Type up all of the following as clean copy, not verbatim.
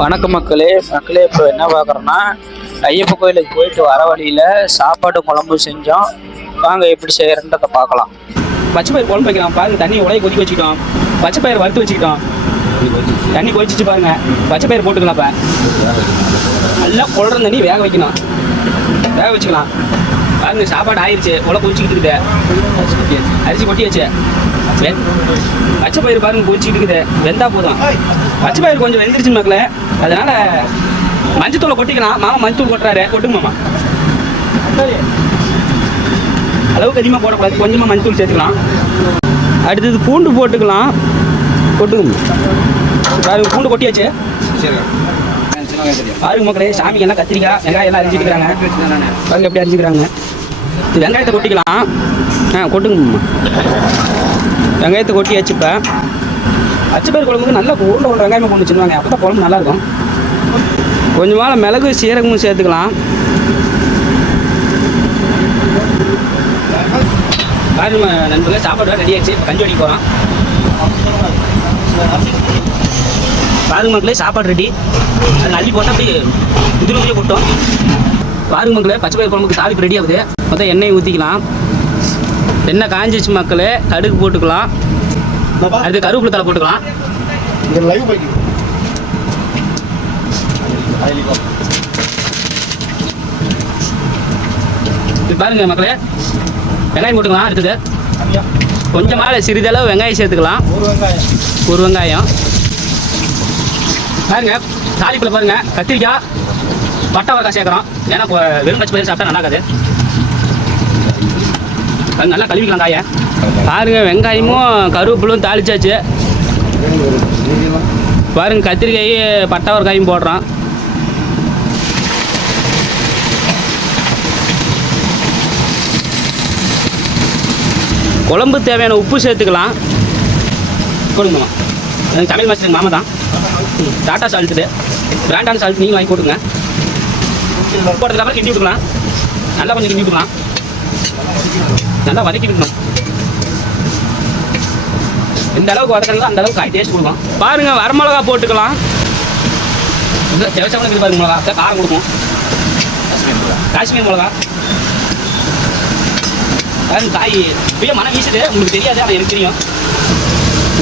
வணக்கம் மக்களே. இப்போ என்ன பார்க்குறோன்னா, ஐயப்ப கோயிலுக்கு போயிட்டு வர வழியில் சாப்பாடு குழம்பு செஞ்சோம். வாங்க எப்படி செய்கிறன்றதை பார்க்கலாம். பச்சை பயிர் குழம்பு வைக்கலாம் பாருங்க. தண்ணி உடைய கொதிக்க வச்சுக்கிட்டோம். பச்சை பயிர் வறுத்து வச்சுக்கிட்டோம். தண்ணி கொதிச்சிச்சு பாருங்க. பச்சை பயிர் போட்டுக்கலாம். இப்போ நல்லா குளற தண்ணி வேக வைக்கணும். வேக வச்சுக்கலாம் பாருங்க. சாப்பாடு ஆயிடுச்சு. உலை கொதிச்சிக்கிட்டு இருக்குது. அரிசி கொட்டியாச்சு. பச்சை பயிர் பாருங்க கொதிச்சிக்கிட்டு இருக்குது. வெந்தா போதும். பச்சை பயிர் கொஞ்சம் வெந்துருச்சு மக்களே. அதனால மஞ்சத்தூளை கொட்டிக்கலாம். மாமா மஞ்சத்தூள் கொட்டுறாரு. கொட்டுங்க மாமா. அளவுக்கு அதிகமாக போடக்கூடாது. கொஞ்சமாக மஞ்சத்தூள் சேர்த்துக்கலாம். அடுத்தது பூண்டு போட்டுக்கலாம். கொட்டுங்க பாருங்க. பூண்டு கொட்டியாச்சு. பாருங்க மக்களே. சாமிக்கு எல்லாம் கத்திரிக்காய் வெங்காயம் எல்லாம் அரிஞ்சிக்கிறாங்க. பாருங்க எப்படி அரிஞ்சிக்கிறாங்க. இது வெங்காயத்தை கொட்டிக்கலாம். கொட்டுங்க. வெங்காயத்தை கொட்டியாச்சு. இப்போ பச்சை பயிர் குழம்புக்கு நல்லா உருண்டை வெங்காயமாக கொண்டு வச்சுருவாங்க. அப்போ தான் குழம்பு நல்லாயிருக்கும். கொஞ்சமாக மிளகு சீரகமும் சேர்த்துக்கலாம். பாருங்க நண்பர்களே, சாப்பாடு ரெடி ஆச்சு. இப்போ கஞ்சி வடிக்க போகிறோம். பாருங்க மக்களே, சாப்பாடு ரெடி. அது அள்ளி போட்டால் அப்படி உதிரி போட்டோம். பாருங்க மக்களே, பச்சை பயிர் குழம்புக்கு தாளிப்பு ரெடி ஆகுது. மொத்தம் எண்ணெய் ஊற்றிக்கலாம். எண்ணெய் காஞ்சிச்சு மக்களே. கடுகு போட்டுக்கலாம். அடுத்து கருவேப்பிலை தலை போட்டுக்கலாம். பாருங்க மக்களே, வெங்காயம் போட்டுக்கலாம். அடுத்தது கொஞ்சமாக சிறிதளவு வெங்காயம் சேர்த்துக்கலாம். ஒரு வெங்காயம் பாருங்க. தாளிப்பில் பாருங்க கத்திரிக்காய் பட்டை வரக்காய் சேர்க்குறோம். ஏன்னா வெறும் பச்சை பயிர் சாப்பிட்டா நல்லா இருக்காது. நல்லா கழுவிக்கலாம் காயை. பாருங்க வெங்காயமும் கருவேப்பிலும் தாளிச்சாச்சு. பாருங்க கத்திரிக்காய் பட்டை வரக்காயும் போடுறோம். குழம்பு தேவையான உப்பு சேர்த்துக்கலாம். கொடுங்கம்மா. எனக்கு சமையல் மாஸ்டர் மாமா தான். டாட்டா சால்ட்டு பிராண்டான சால்ட் நீங்கள் வாங்கி போட்டுங்க. போட்டதுக்கப்புறம் கிண்டி விட்டுக்கலாம். நல்லா கொஞ்சம் கிண்டி விட்டுக்கலாம். நல்லா வதக்கி விடணும். இந்த அளவுக்கு வதக்கணும் அந்த அளவுக்கு காய் டேஸ்ட் கொடுக்கும். பாருங்க வரமிளகா போட்டுக்கலாம். தேவைச்சவனுக்கு பாருங்க மிளகா காரம் கொடுக்கும். காஷ்மீர் மிளகா பாருங்க. காய் இப்பயே மனம் வீசுது. உங்களுக்கு தெரியாது, அது எனக்கு தெரியும்.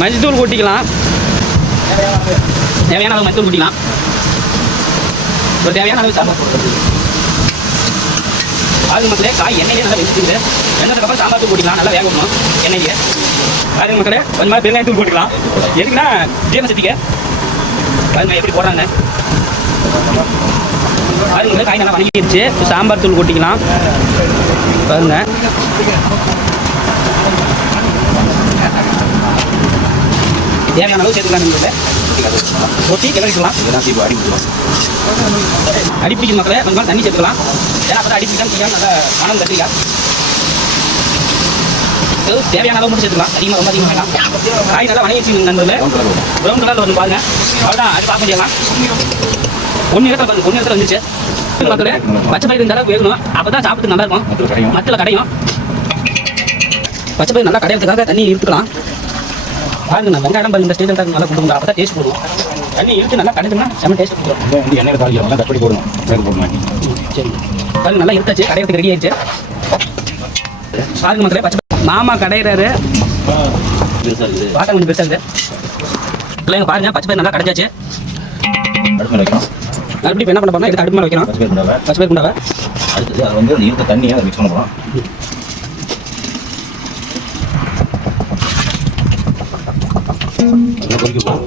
மஞ்சத்தூள் கொட்டிக்கலாம். தேவையான அளவு மஞ்சத்தூள் கொட்டிக்கலாம். ஒரு தேவையான அளவு சாம்பார் போட்டு பாருங்க மக்களே. காய் எண்ணெயிலே நல்லா வெந்துக்குது. வெந்ததுக்கப்புறம் சாம்பார் தூள் போட்டுக்கலாம். நல்லா வேக விடணும் எண்ணெயிலே. பாருங்க மக்களே, கொஞ்சமாக பெருங்காயத்தூள் போட்டுக்கலாம். எதுக்குன்னா ஜீரண சக்திக்க. பாருங்க எப்படி போடுறாங்க. பாருங்க காய் நல்லா வதங்கிடுச்சு. சாம்பார் தூள் கொட்டிக்கலாம். பாருங்க தேவையான அளவு சேர்த்துக்கலாம். ரொட்டி கிளறிக்கலாம். அடிப்பிடிக்கும் மக்களே. கொஞ்சம் தண்ணி சேர்த்துக்கலாம். ஏன்னா அப்போ தான் அடிப்பிடிக்காம நல்லா மனம் கத்திரிக்காய். தேவையான அளவு மட்டும் சேர்த்துக்கலாம். அதிகமாக ரொம்ப அதிகமாக வேண்டாம். காய் நல்லா வணங்கிடுச்சு நண்பர்களே. ப்ரௌன் கலரில் வந்து பாருங்க. அவ்வளோதான். அது பார்க்க முடியலாம். ஒன்று இடத்துல வந்துச்சு மக்களே. பச்சை பயிர் இந்த அளவுக்கு வேகணும். அப்போ தான் சாப்பிட்டு நல்லா இருக்கும். மத்தில் கடையும். பச்சை பயிர் நல்லா கடையிறதுக்காக தண்ணி இழுத்துக்கலாம். பாருங்க நான் வெங்காயம் பாருங்க. இந்த ஸ்டேஜ் நல்லா கொடுங்க. அப்போ தான் டேஸ்ட் போடுவோம். தண்ணி இழுத்து நல்லா கடைஞ்சுன்னா செம்ம டேஸ்ட் கொடுக்கும். எண்ணெயில் தாளிக்கிறோம். கட் பண்ணி போடணும். சரி பாருங்க நல்லா இருந்துச்சு. கடையிறதுக்கு ரெடி ஆயிடுச்சு. பாருங்க மக்களே, பச்சை மாமா கடையிறாரு. பாட்டை கொஞ்சம் பெருசாக இருக்குது. பிள்ளைங்க பாருங்க பச்சை பயிர் நல்லா கடைஞ்சாச்சு. அடுப்பு வைக்கணும். அப்படி இப்போ என்ன பண்ண போறோம்னா எடுத்து அடுப்பு மேலே வைக்கணும். பச்சை பயிர் குண்டாவை அடுத்தது அதை வந்து அந்த இருக்க தண்ணியை மிக்ஸ் பண்ண போகிறோம். கொதிக்க போகிறோம்.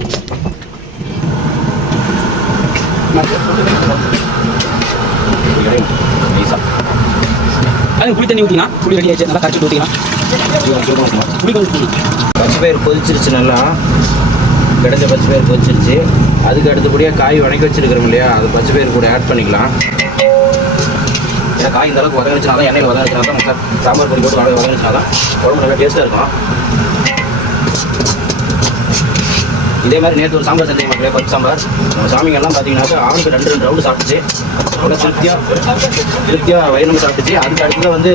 அது புளி தண்ணி ஊற்றிக்கலாம். புளி ரெடி ஆயிடுச்சு. நல்லா கரைச்சி ஊற்றிக்கலாம். புளி கொஞ்சம் பச்சை பயிர் கொதிச்சிருச்சு. நல்லா கிடைச்ச பச்சை பயிர் கொதிச்சிருச்சு. அதுக்கு அடுத்தபடியாக காய் வணக்கி வச்சுருக்கிறோம் இல்லையா, அது பச்சை பயிர் கூட ஆட் பண்ணிக்கலாம். ஏன்னா காய் இந்த அளவுக்கு வதங்கிச்சுனா தான், எண்ணெயில் வதங்கிச்சுனா தான் சாம்பார் பொடி போட்டு வதங்கிச்சுனா தான் குழம்பு நல்லா டேஸ்ட்டாக இருக்கும். இதே மாதிரி நேற்று ஒரு சாம்பார் செஞ்சு மக்களே. பச்சை சாம்பார் நம்ம சாமிங்கெல்லாம் பார்த்தீங்கன்னாக்கா ஆணுக்கு 2 ரவுண்டு சாப்பிட்டுச்சு. அவ்வளோ திருப்தியாக வயிறு சாப்பிட்டுச்சு. அதுக்கு அடுத்தது வந்து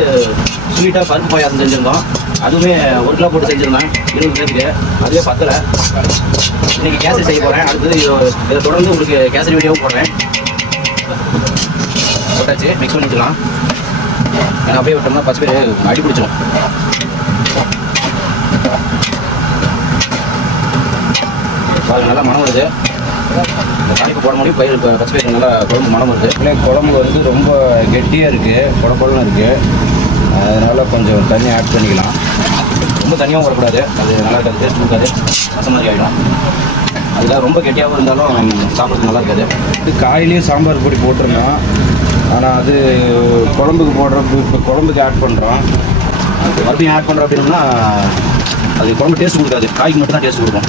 ஸ்வீட்டாக பருப்பு பாயாசம் செஞ்சுருந்தோம். அதுவுமே 1 கிலோ போட்டு செஞ்சுருந்தேன் 20 பேருக்கு. அதுவே பத்தலை. இன்னைக்கு கேசரி செய்ய போகிறேன். அடுத்தது இதை தொடர்ந்து உங்களுக்கு கேசரி வீடியோவும் போடுறேன். போட்டாச்சு, மிக்ஸ் பண்ணி விட்டுலாம். ஏன்னா அப்படியே விட்டோம்னா பச்சை பேர் அடி பிடிச்சிடும். நல்லா மனம் வருது. இந்த தாளிப்பு போட முடியும். பயிர் பச்சை பயிர் நல்லா குழம்பு மனம் வருது. குழம்பு வந்து ரொம்ப கெட்டியாக இருக்குது, குழப்பொழன்னு இருக்குது. அதனால் கொஞ்சம் தண்ணி ஆட் பண்ணிக்கலாம். ரொம்ப தண்ணியாகவும் வரக்கூடாது, அது நல்லா இருக்காது, டேஸ்ட் கொடுக்காது, ரசம் மாதிரி ஆகிடும். அதுக்காக ரொம்ப கெட்டியாகவும் இருந்தாலும் சாப்பிட்றது நல்லா இருக்காது. இது காயிலையும் சாம்பார் பொடி போட்டிருந்தோம். ஆனால் அது குழம்புக்கு போடுறப்ப இப்போ குழம்புக்கு ஆட் பண்ணுறோம். அது மறுபடியும் ஆட் பண்ணுறோம் அப்படின்னா அது குழம்பு டேஸ்ட் கொடுக்காது, காய்க்கு மட்டும் தான் டேஸ்ட் கொடுக்கும்.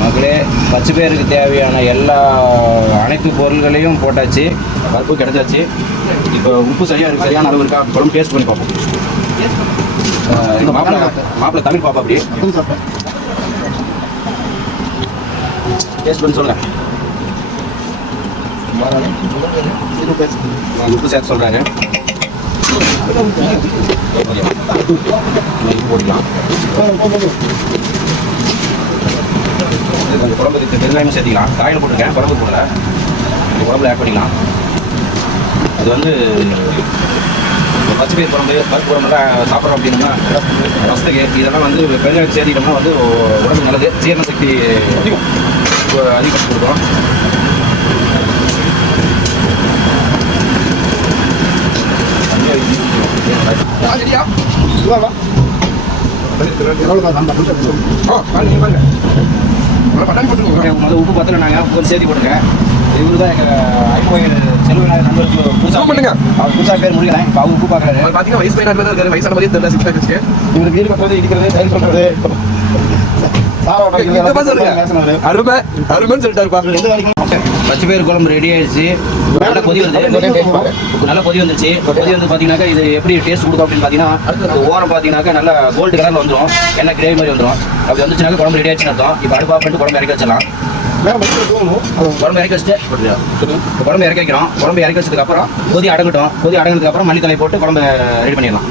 மக்களே, பச்சை பயிருக்கு தேவையான அனைத்து பொருள்களையும் போட்டாச்சு, பருப்பு கிடைச்சாச்சு. இப்போ உப்பு சரியான அளவு இருக்கா குழம்பு டேஸ்ட் பண்ணி பார்ப்போம். மாப்பிள்ளை தமிழ் பாப்பா அப்படி டேஸ்ட் பண்ணி சொல்லுங்க. உப்பு சேர்த்து சொல்கிறாங்க. போடலாம். அந்த குழம்புக்கு பெருங்காயமும் சேர்த்திக்கலாம். காயில் போட்டிருக்கேன், குழம்பு போடல. இந்த குழம்புல ஆட் பண்ணிக்கலாம். அது வந்து பச்சை பயிர் குழம்பு, பருப்பு குழம்புலாம் சாப்பிட்றோம் அப்படின்னா ரசத்துக்கு இதெல்லாம் வந்து பெருங்காயம் சேர்த்திட்டோம்னா வந்து உடம்பு நல்லது, ஜீரண சக்தி அதிகப்படுத்தி கொடுக்கும். முதல்ல உப்பு பத்தல, நாங்கள் கொஞ்சம் சேர்த்து போட்டுருங்க. இவரு தான் எங்கள் ஐம்பது செல்வநாயகர் நண்பருக்கு புதுசாக பண்ணுங்க. அவர் புதுசாக பேர் முடிக்கிறேன். இப்போ அவர் உப்பு பார்க்குறாரு. பார்த்தீங்கன்னா வயசு பையனாக இருக்காரு, வயசான மாதிரியே தெரியல. 6 பேக் வச்சு இவருக்கு வீடு கட்டுறது, இடிக்கிறது, டைல் பண்ணுறது, பச்சை பயிர் குழம்பு ரெடி ஆயிடுச்சு. நல்லா கொதி வருது, நல்லா கொதி வந்துருச்சு. கொதி வந்து பார்த்தீங்கன்னாக்கா இது எப்படி டேஸ்ட் கொடுக்கும் அப்படின்னு பார்த்தீங்கன்னா ஓரம் பார்த்தீங்கன்னாக்கா நல்லா கோல்டு கலரில் வந்துடும், எண்ணெய் கிரேவி மாதிரி வந்துடும். அப்படி வந்துச்சுனாக்கா குழம்பு ரெடி ஆயிடுச்சுன்னு அர்த்தம். இப்போ அடுப்பு ஆஃப் பண்ணிட்டு குழம்பு இறக்கி வச்சிடலாம். குழம்பு இறக்கி வச்சுட்டு குழம்பு இறக்கி வைக்கிறோம். குழம்பு இறக்கி வச்சதுக்கப்புறம் கொதி அடங்கட்டும். கொதி அடங்கினதுக்கப்புறம் மல்லித்தலை போட்டு குழம்பு ரெடி பண்ணிடலாம்.